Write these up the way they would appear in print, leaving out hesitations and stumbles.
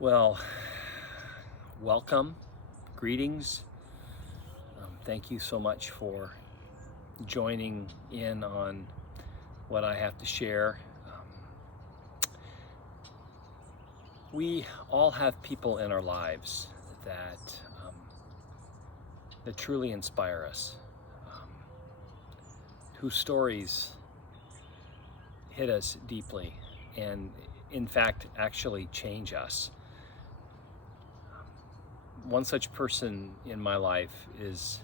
Well, welcome, greetings. Thank you so much for joining in on what I have to share. We all have people in our lives that that truly inspire us, whose stories hit us deeply, and in fact, actually change us. One such person in my life is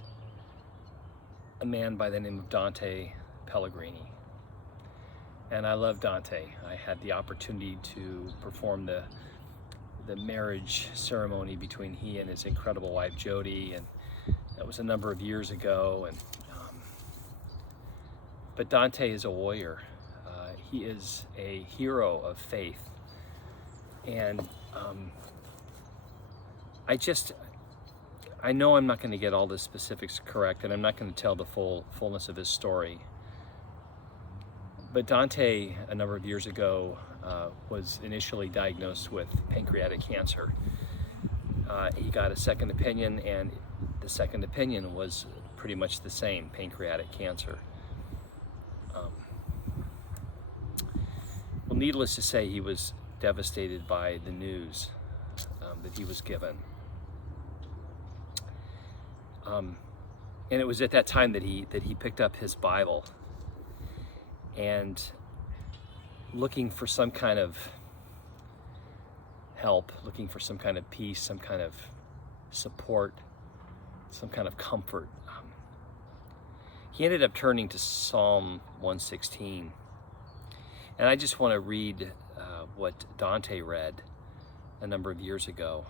a man by the name of Dante Pellegrini. And I love Dante. I had the opportunity to perform the marriage ceremony between he and his incredible wife Jody, and that was a number of years ago. But Dante is a warrior. He is a hero of faith, and I know I'm not going to get all the specifics correct, and I'm not going to tell the fullness of his story. But Dante, a number of years ago, was initially diagnosed with pancreatic cancer. He got a second opinion, and the second opinion was pretty much the same, pancreatic cancer. Well, needless to say, he was devastated by the news that he was given. And it was at that time that he picked up his Bible, and looking for some kind of help, looking for some kind of peace, some kind of support, some kind of comfort, he ended up turning to Psalm 116. And I just want to read what Dante read a number of years ago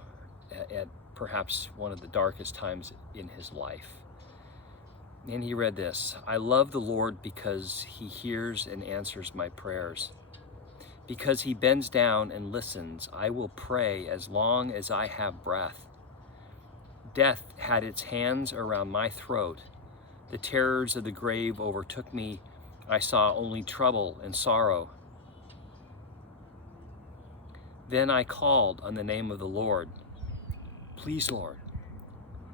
at perhaps one of the darkest times in his life. And he read this: "I love the Lord because he hears and answers my prayers. Because he bends down and listens, I will pray as long as I have breath. Death had its hands around my throat. The terrors of the grave overtook me. I saw only trouble and sorrow. Then I called on the name of the Lord. Please, Lord,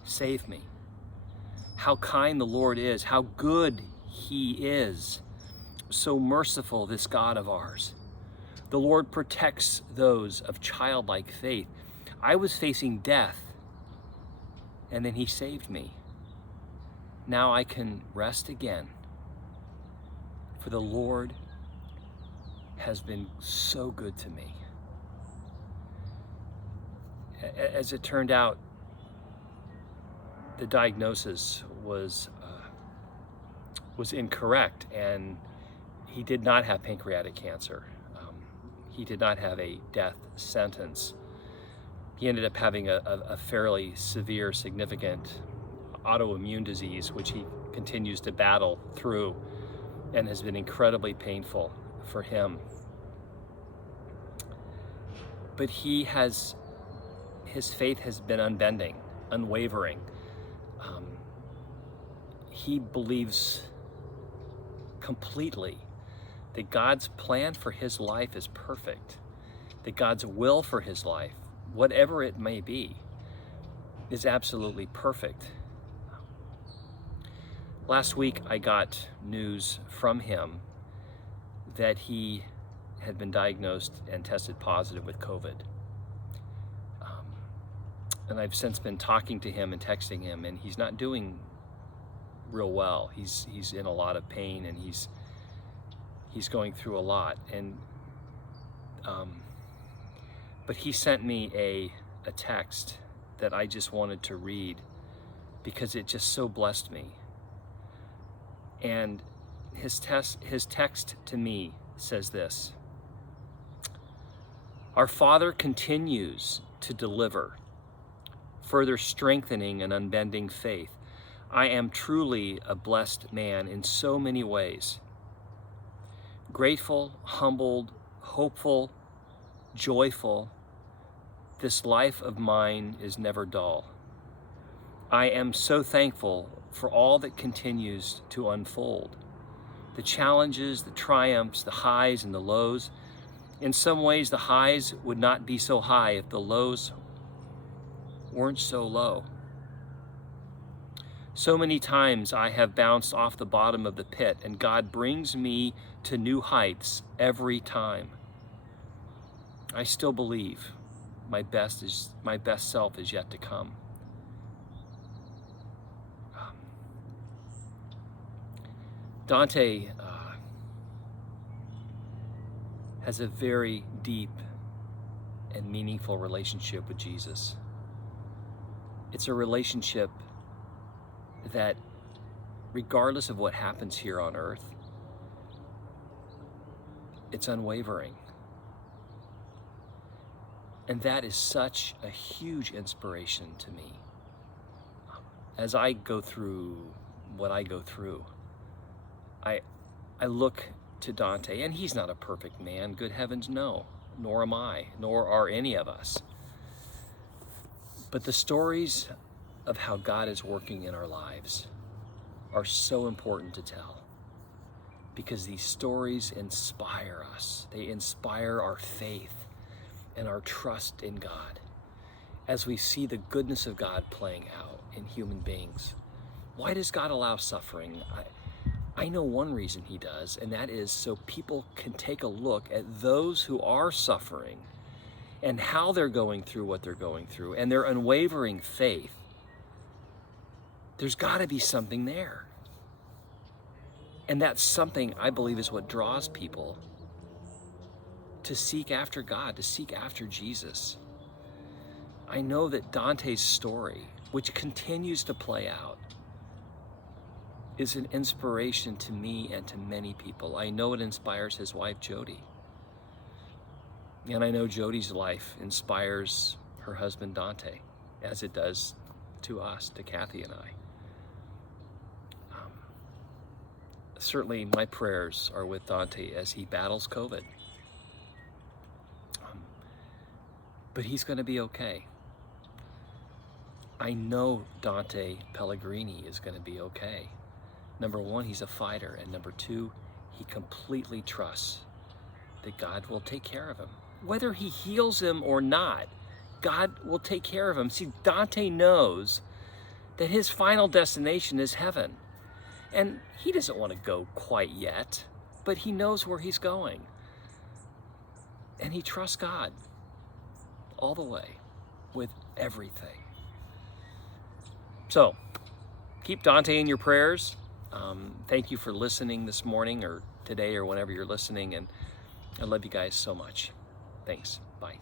save me. How kind the Lord is, how good he is. So merciful, this God of ours. The Lord protects those of childlike faith. I was facing death, and then he saved me. Now I can rest again, for the Lord has been so good to me." As it turned out, the diagnosis was incorrect, and he did not have pancreatic cancer. He did not have a death sentence. He ended up having a fairly severe, significant autoimmune disease, which he continues to battle through, and has been incredibly painful for him. But his faith has been unbending, unwavering. He believes completely that God's plan for his life is perfect, that God's will for his life, whatever it may be, is absolutely perfect. Last week, I got news from him that he had been diagnosed and tested positive with COVID. And I've since been talking to him and texting him, and he's not doing real well. He's in a lot of pain, and he's going through a lot. And but he sent me a text that I just wanted to read because it just so blessed me. And his text to me says this: "Our Father continues to deliver, further strengthening and unbending faith. I am truly a blessed man in so many ways. Grateful, humbled, hopeful, joyful. This life of mine is never dull. I am so thankful for all that continues to unfold. The challenges, the triumphs, the highs and the lows. In some ways, the highs would not be so high if the lows weren't so low. So many times I have bounced off the bottom of the pit, and God brings me to new heights every time. I still believe my best self is yet to come. Dante has a very deep and meaningful relationship with Jesus. It's a relationship that, regardless of what happens here on earth, it's unwavering. And that is such a huge inspiration to me. As I go through what I go through, I look to Dante, and he's not a perfect man, good heavens no, nor am I, nor are any of us. But the stories of how God is working in our lives are so important to tell, because these stories inspire us. They inspire our faith and our trust in God as we see the goodness of God playing out in human beings. Why does God allow suffering? I know one reason he does, and that is so people can take a look at those who are suffering and how they're going through what they're going through and their unwavering faith. There's got to be something there. And that something, I believe, is what draws people to seek after God, to seek after Jesus. I know that Dante's story, which continues to play out, is an inspiration to me and to many people. I know it inspires his wife, Jody. And I know Jody's life inspires her husband, Dante, as it does to us, to Kathy and I. Certainly my prayers are with Dante as he battles COVID. But he's going to be okay. I know Dante Pellegrini is going to be okay. Number one, he's a fighter. And number two, he completely trusts that God will take care of him. Whether he heals him or not, God will take care of him. See, Dante knows that his final destination is heaven. And he doesn't want to go quite yet, but he knows where he's going. And he trusts God all the way with everything. So, keep Dante in your prayers. Thank you for listening this morning or today or whenever you're listening, and I love you guys so much. Thanks. Bye.